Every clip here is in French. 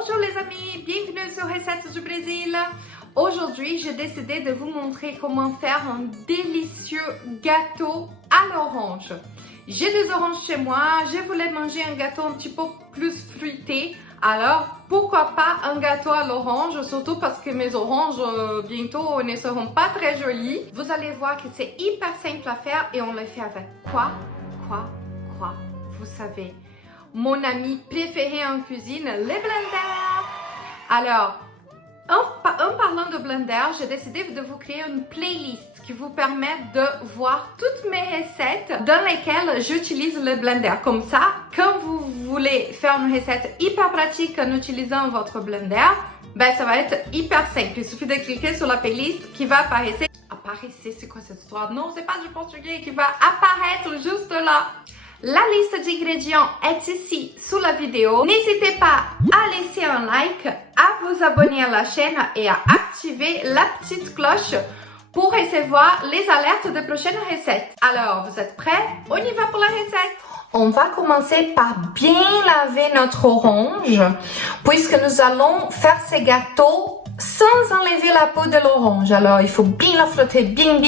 Bonjour les amis, bienvenue sur Recettes du Brésil. Aujourd'hui, j'ai décidé de vous montrer comment faire un délicieux gâteau à l'orange. J'ai des oranges chez moi, je voulais manger un gâteau un petit peu plus fruité. Alors, pourquoi pas un gâteau à l'orange, surtout parce que mes oranges bientôt ne seront pas très jolies. Vous allez voir que c'est hyper simple à faire et on le fait avec quoi? Vous savez, mon ami préféré en cuisine, les blenders. Alors, en parlant de blender, j'ai décidé de vous créer une playlist qui vous permet de voir toutes mes recettes dans lesquelles j'utilise le blender. Comme ça, quand vous voulez faire une recette hyper pratique en utilisant votre blender, ben ça va être hyper simple. Il suffit de cliquer sur la playlist qui va apparaître. C'est quoi cette histoire? Non, c'est pas du portugais, qui va apparaître juste là. La liste d'ingrédients est ici sous la vidéo. N'hésitez pas à laisser un like, à vous abonner à la chaîne et à activer la petite cloche pour recevoir les alertes de prochaines recettes. Alors, vous êtes prêts? On y va pour la recette! On va commencer par bien laver notre orange, puisque nous allons faire ces gâteaux sans enlever la peau de l'orange. Alors, il faut bien la frotter, bien.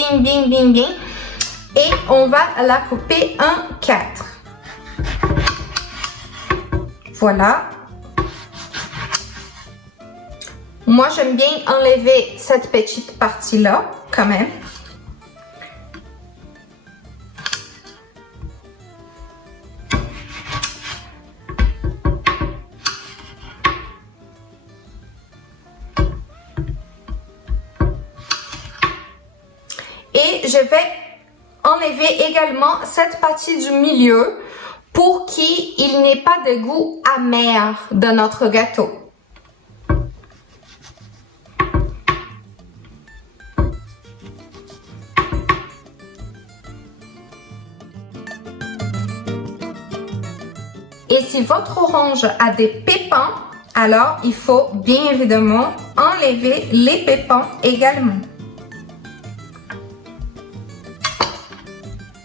Et on va la couper en 4. Voilà. Moi, j'aime bien enlever cette petite partie-là, quand même. Et je vais enlever également cette partie du milieu pour qu'il n'ait pas de goût amer dans notre gâteau. Et si votre orange a des pépins, alors il faut bien évidemment enlever les pépins également.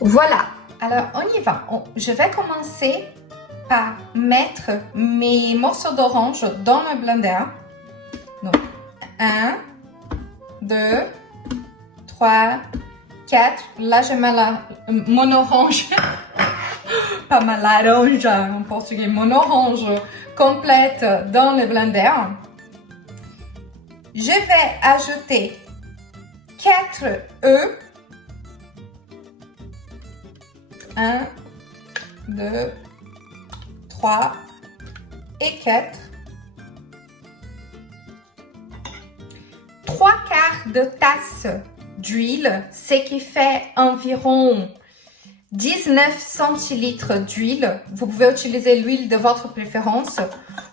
Voilà, alors on y va. Je vais commencer par mettre mes morceaux d'orange dans le blender. Donc, 1, 2, 3, 4. Là, je mets mon orange, pas ma laranja en portugais, mon orange complète dans le blender. Je vais ajouter 4 œufs. 1, 2, 3 et 4. 3 quarts de tasse d'huile, ce qui fait environ 19 centilitres d'huile. Vous pouvez utiliser l'huile de votre préférence.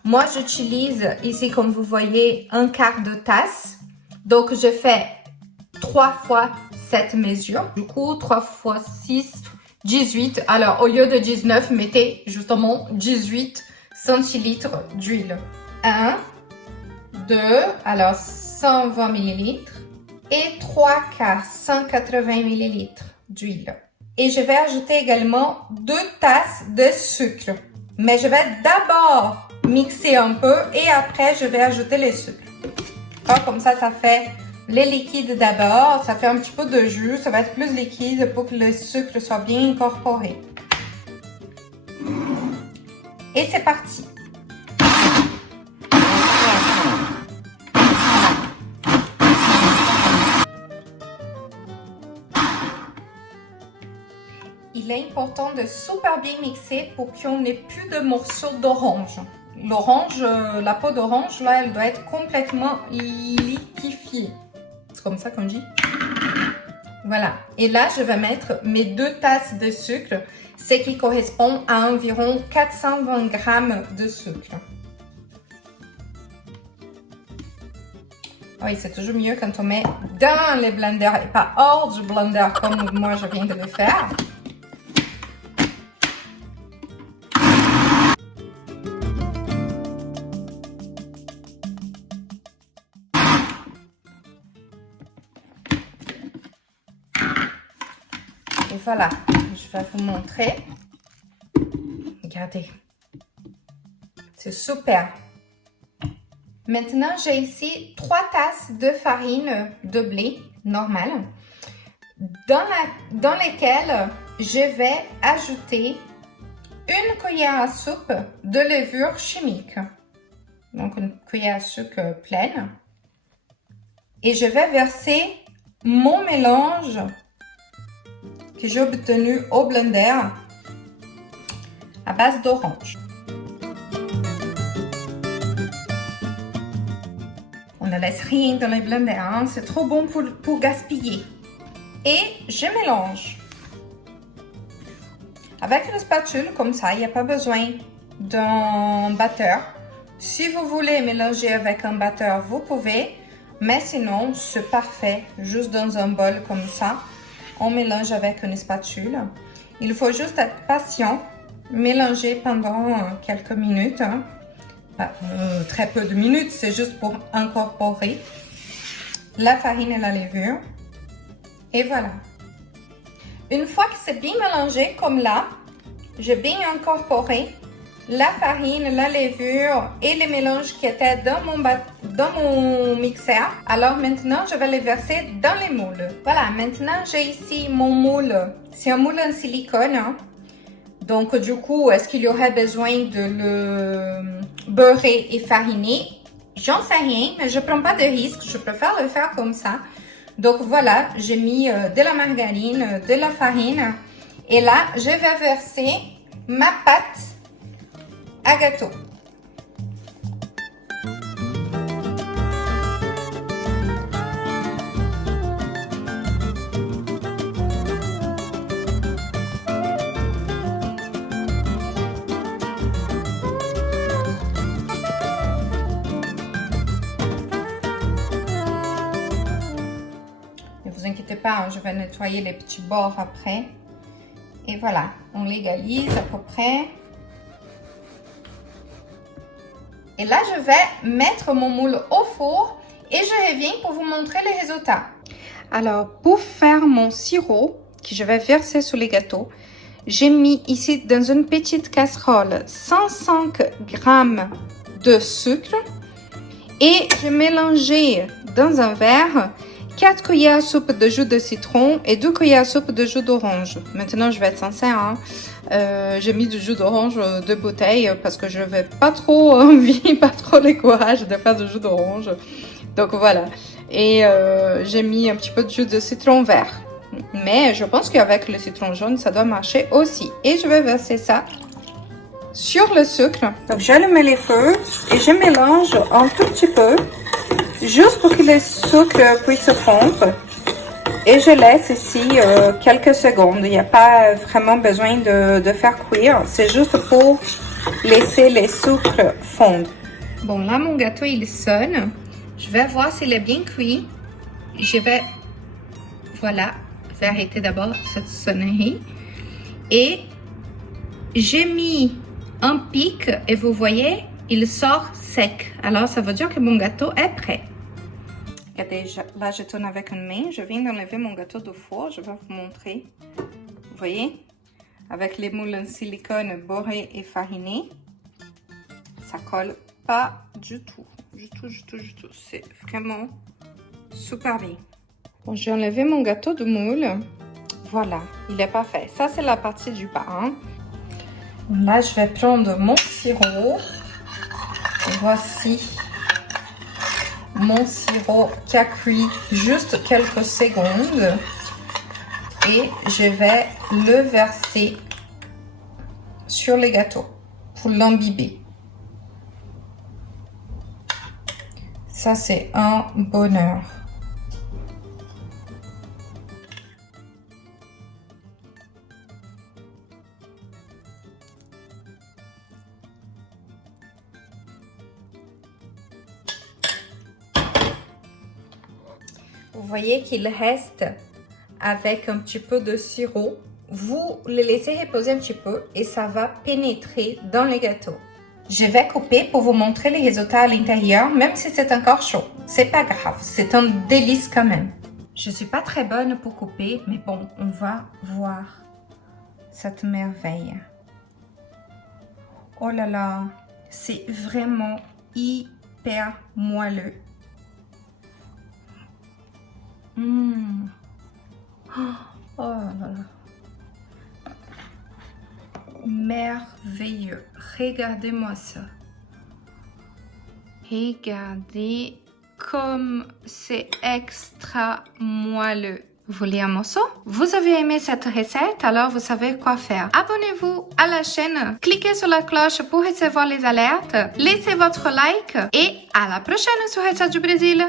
Moi, j'utilise ici, comme vous voyez, 1 quart de tasse. Donc, je fais 3 fois cette mesure. Du coup, 3 fois 6, 18. Alors, au lieu de 19, mettez justement 18 centilitres d'huile. 1, 2, alors 120 ml et 3 quarts, 180 ml d'huile. Et je vais ajouter également 2 tasses de sucre. Mais je vais d'abord mixer un peu et après, je vais ajouter les sucres. Comme ça fait les liquides d'abord, ça fait un petit peu de jus, ça va être plus liquide pour que le sucre soit bien incorporé. Et c'est parti! Il est important de super bien mixer pour qu'on n'ait plus de morceaux d'orange. L'orange, la peau d'orange, là, elle doit être complètement liquéfiée. C'est comme ça qu'on dit. Voilà. Et là, je vais mettre mes 2 tasses de sucre, ce qui correspond à environ 420 grammes de sucre. Oui, c'est toujours mieux quand on met dans le blender et pas hors du blender comme moi je viens de le faire. Et voilà, je vais vous montrer. Regardez. C'est super. Maintenant, j'ai ici 3 tasses de farine de blé normale dans lesquelles je vais ajouter une cuillère à soupe de levure chimique. Donc, une cuillère à soupe pleine. Et je vais verser mon mélange que j'ai obtenu au blender à base d'orange. On ne laisse rien dans les blenders, hein? C'est trop bon pour gaspiller. Et je mélange. Avec une spatule, comme ça, il n'y a pas besoin d'un batteur. Si vous voulez mélanger avec un batteur, vous pouvez. Mais sinon, c'est parfait. Juste dans un bol comme ça, on mélange avec une spatule. Il faut juste être patient. Mélanger pendant quelques minutes. Hein. Très peu de minutes, c'est juste pour incorporer la farine et la levure. Et voilà. Une fois que c'est bien mélangé comme là, j'ai bien incorporé la farine, la levure et les mélanges qui étaient dans mon mixeur. Alors maintenant, je vais les verser dans les moules. Voilà, maintenant j'ai ici mon moule. C'est un moule en silicone. Hein. Donc du coup, est-ce qu'il y aurait besoin de le beurrer et fariner? J'en sais rien, mais je ne prends pas de risque. Je préfère le faire comme ça. Donc voilà, j'ai mis de la margarine, de la farine. Et là, je vais verser ma pâte à gâteau. Ne vous inquiétez pas, hein, je vais nettoyer les petits bords après. Et voilà, on l'égalise à peu près. Et là, je vais mettre mon moule au four et je reviens pour vous montrer les résultats. Alors, pour faire mon sirop que je vais verser sur les gâteaux, j'ai mis ici dans une petite casserole 105 g de sucre et j'ai mélangé dans un verre 4 cuillères à soupe de jus de citron et 2 cuillères à soupe de jus d'orange. Maintenant, je vais être sincère, hein. J'ai mis du jus d'orange de bouteille parce que je n'avais pas trop envie, pas trop le courage de faire du jus d'orange. Donc voilà. Et j'ai mis un petit peu de jus de citron vert. Mais je pense qu'avec le citron jaune, ça doit marcher aussi. Et je vais verser ça sur le sucre. Donc j'allume les feux et je mélange un tout petit peu. Juste pour que le sucre puisse se fondre. Et je laisse ici quelques secondes. Il n'y a pas vraiment besoin de faire cuire. C'est juste pour laisser les sucres fondre. Bon, là, mon gâteau, il sonne. Je vais voir s'il est bien cuit. Je vais, voilà, je vais arrêter d'abord cette sonnerie. Et j'ai mis un pic et vous voyez, il sort sec. Alors, ça veut dire que mon gâteau est prêt. Regardez, là je tourne avec une main, je viens d'enlever mon gâteau du four, je vais vous montrer. Vous voyez, avec les moules en silicone beurrés et farinés, ça colle pas du tout, du tout. C'est vraiment super bien. Bon, j'ai enlevé mon gâteau de moule, voilà, il est parfait. Ça c'est la partie du bas. Hein. Là je vais prendre mon sirop, voici. Mon sirop qui a cuit juste quelques secondes et je vais le verser sur les gâteaux pour l'imbiber. Ça, c'est un bonheur. Vous voyez qu'il reste avec un petit peu de sirop. Vous le laissez reposer un petit peu et ça va pénétrer dans les gâteaux. Je vais couper pour vous montrer les résultats à l'intérieur, même si c'est encore chaud. C'est pas grave, c'est un délice quand même. Je suis pas très bonne pour couper, mais bon, on va voir cette merveille. Oh là là, c'est vraiment hyper super moelleux. Oh là là. Merveilleux. Regardez-moi ça. Regardez comme c'est extra moelleux. Vous voulez un morceau? Vous avez aimé cette recette, alors vous savez quoi faire. Abonnez-vous à la chaîne, cliquez sur la cloche pour recevoir les alertes, laissez votre like et à la prochaine sur Recette du Brésil.